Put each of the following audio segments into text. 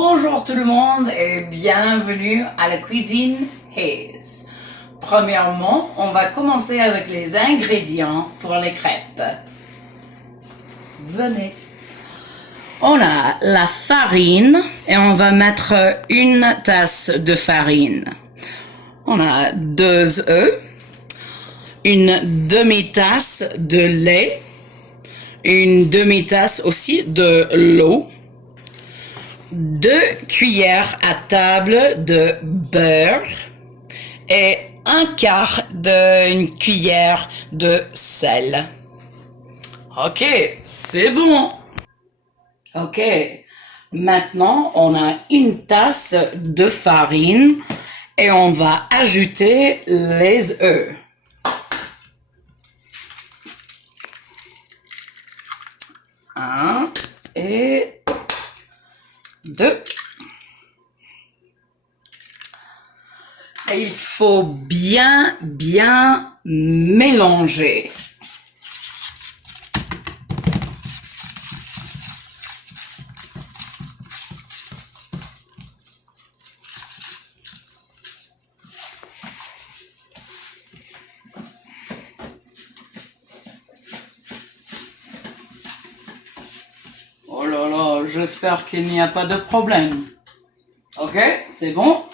Bonjour tout le monde et bienvenue à la cuisine Hayes. Premièrement, on va commencer avec les ingrédients pour les crêpes. Venez. On a la farine et on va mettre une tasse de farine. On a 2 œufs, une demi-tasse de lait, une demi-tasse aussi de l'eau, 2 cuillères à table de beurre et un quart d'une cuillère de sel. Ok, c'est bon. Ok, maintenant on a une tasse de farine et on va ajouter les œufs. 1 et 2. Il faut bien mélanger. Oh là là, j'espère qu'il n'y a pas de problème. Ok, c'est bon.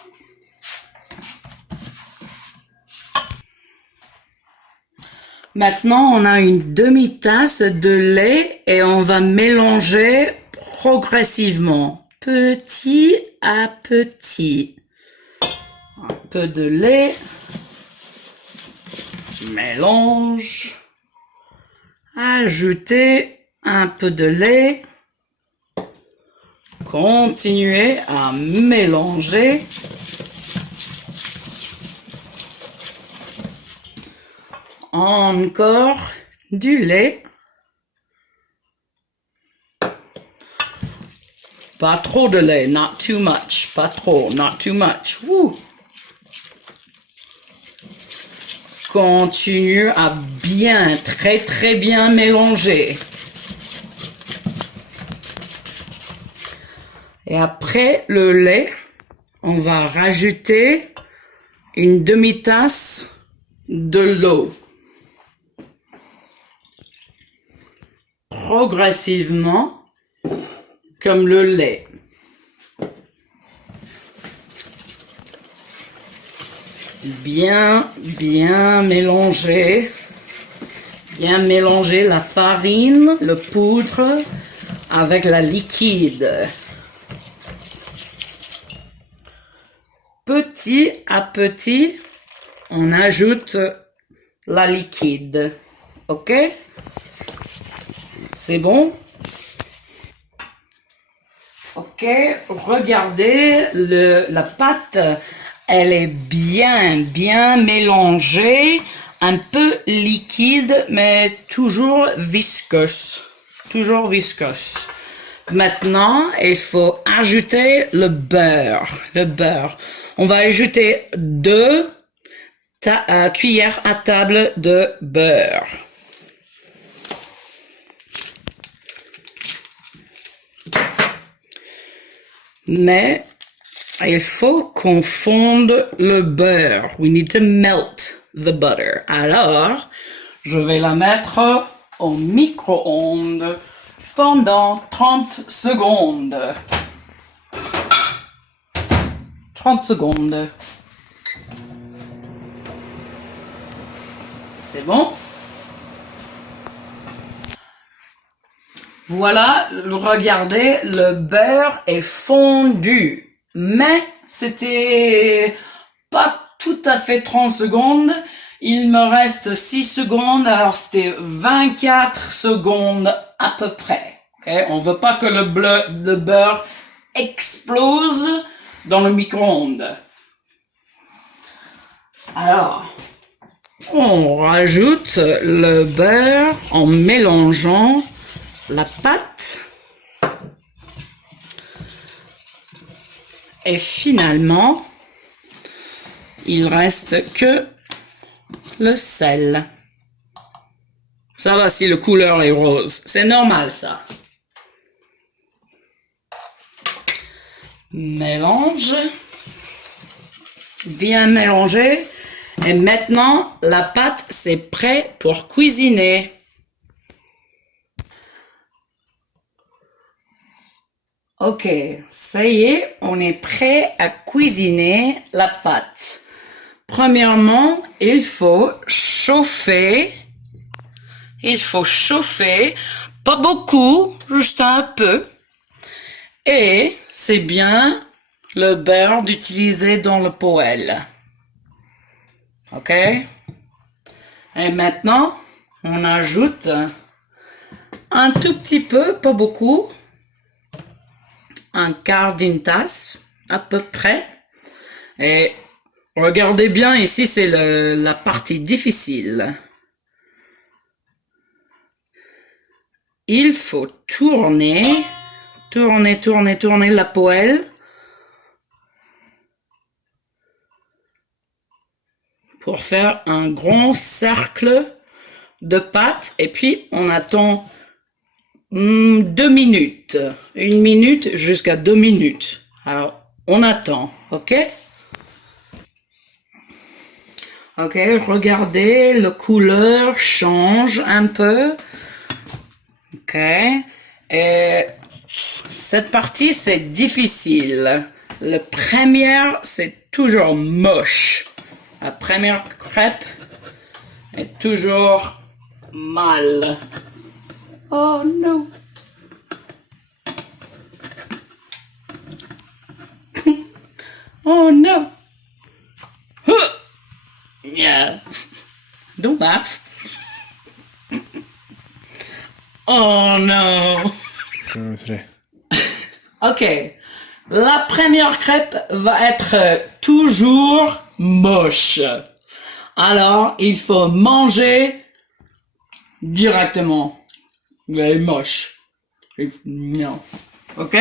Maintenant, on a une demi-tasse de lait et on va mélanger progressivement, petit à petit. Un peu de lait, mélange, ajouter un peu de lait, continuez à mélanger. Encore du lait. Pas trop de lait, not too much. Pas trop, not too much. Woo. Continue à bien, très bien mélanger. Et après le lait, on va rajouter une demi-tasse de l'eau. Progressivement, comme le lait. Bien mélanger. Bien mélanger la farine, le poudre, avec la liquide. Petit à petit, on ajoute la liquide. Ok? C'est bon? Ok, regardez, la pâte, elle est bien mélangée, un peu liquide, mais toujours visqueuse. Toujours visqueuse. Maintenant, il faut ajouter le beurre. Le beurre. On va ajouter 2 cuillères à table de beurre. Mais il faut qu'on fonde le beurre. We need to melt the butter. Alors, je vais la mettre au micro-ondes pendant 30 secondes. 30 secondes. C'est bon? Voilà, regardez, le beurre est fondu. Mais c'était pas tout à fait 30 secondes. Il me reste 6 secondes, alors c'était 24 secondes à peu près. Okay? On veut pas que le beurre explose dans le micro-ondes. Alors, on rajoute le beurre en mélangeant la pâte et finalement il reste que le sel. Ça va si la couleur est rose, c'est normal ça. Mélange. Bien mélangé. Et maintenant, la pâte, c'est prêt pour cuisiner. Ok, ça y est, on est prêt à cuisiner la pâte. Premièrement, il faut chauffer. Pas beaucoup, juste un peu. Et c'est bien le beurre d'utiliser dans le poêle. Ok? Et maintenant, on ajoute un tout petit peu, pas beaucoup, un quart d'une tasse, à peu près. Et regardez bien, ici c'est la partie difficile. Il faut tourner la poêle pour faire un grand cercle de pâte et puis on attend 2 minutes. 1 minute jusqu'à 2 minutes. Alors, on attend, ok? Ok, regardez, la couleur change un peu. Ok. Et cette partie, c'est difficile. La première, c'est toujours moche. La première crêpe est toujours mal. Oh non. Oh no. Yeah. Don't laugh. Oh no. Ok. La première crêpe va être toujours moche. Alors, il faut manger directement. Elle est moche. Non. Ok?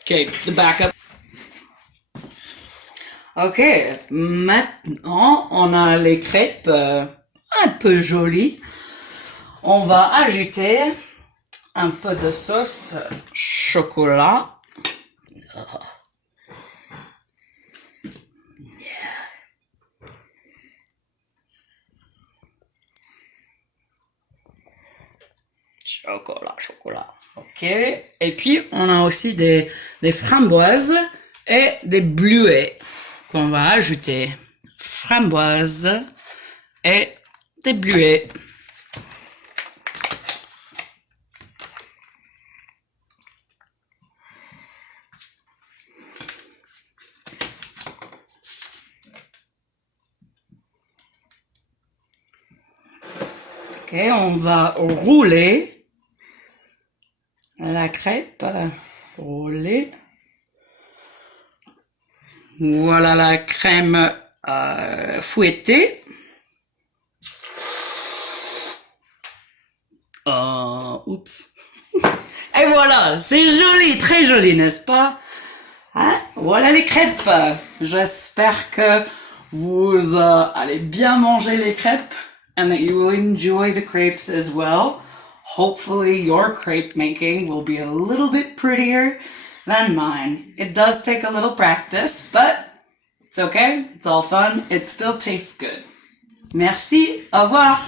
Ok, the backup. Ok, maintenant on a les crêpes un peu jolies. On va ajouter un peu de sauce chocolat. Chocolat. Ok. Et puis, on a aussi des framboises et des bleuets qu'on va ajouter. Framboises et des bleuets. Ok, on va rouler la crêpe. Rouler. Voilà la crème fouettée. Oups. Et voilà, c'est joli, très joli, n'est-ce pas? Hein? Voilà les crêpes. J'espère que vous allez bien manger les crêpes and that you will enjoy the crepes as well. Hopefully your crepe making will be a little bit prettier than mine. It does take a little practice, but it's okay. It's all fun. It still tastes good. Merci. Au revoir.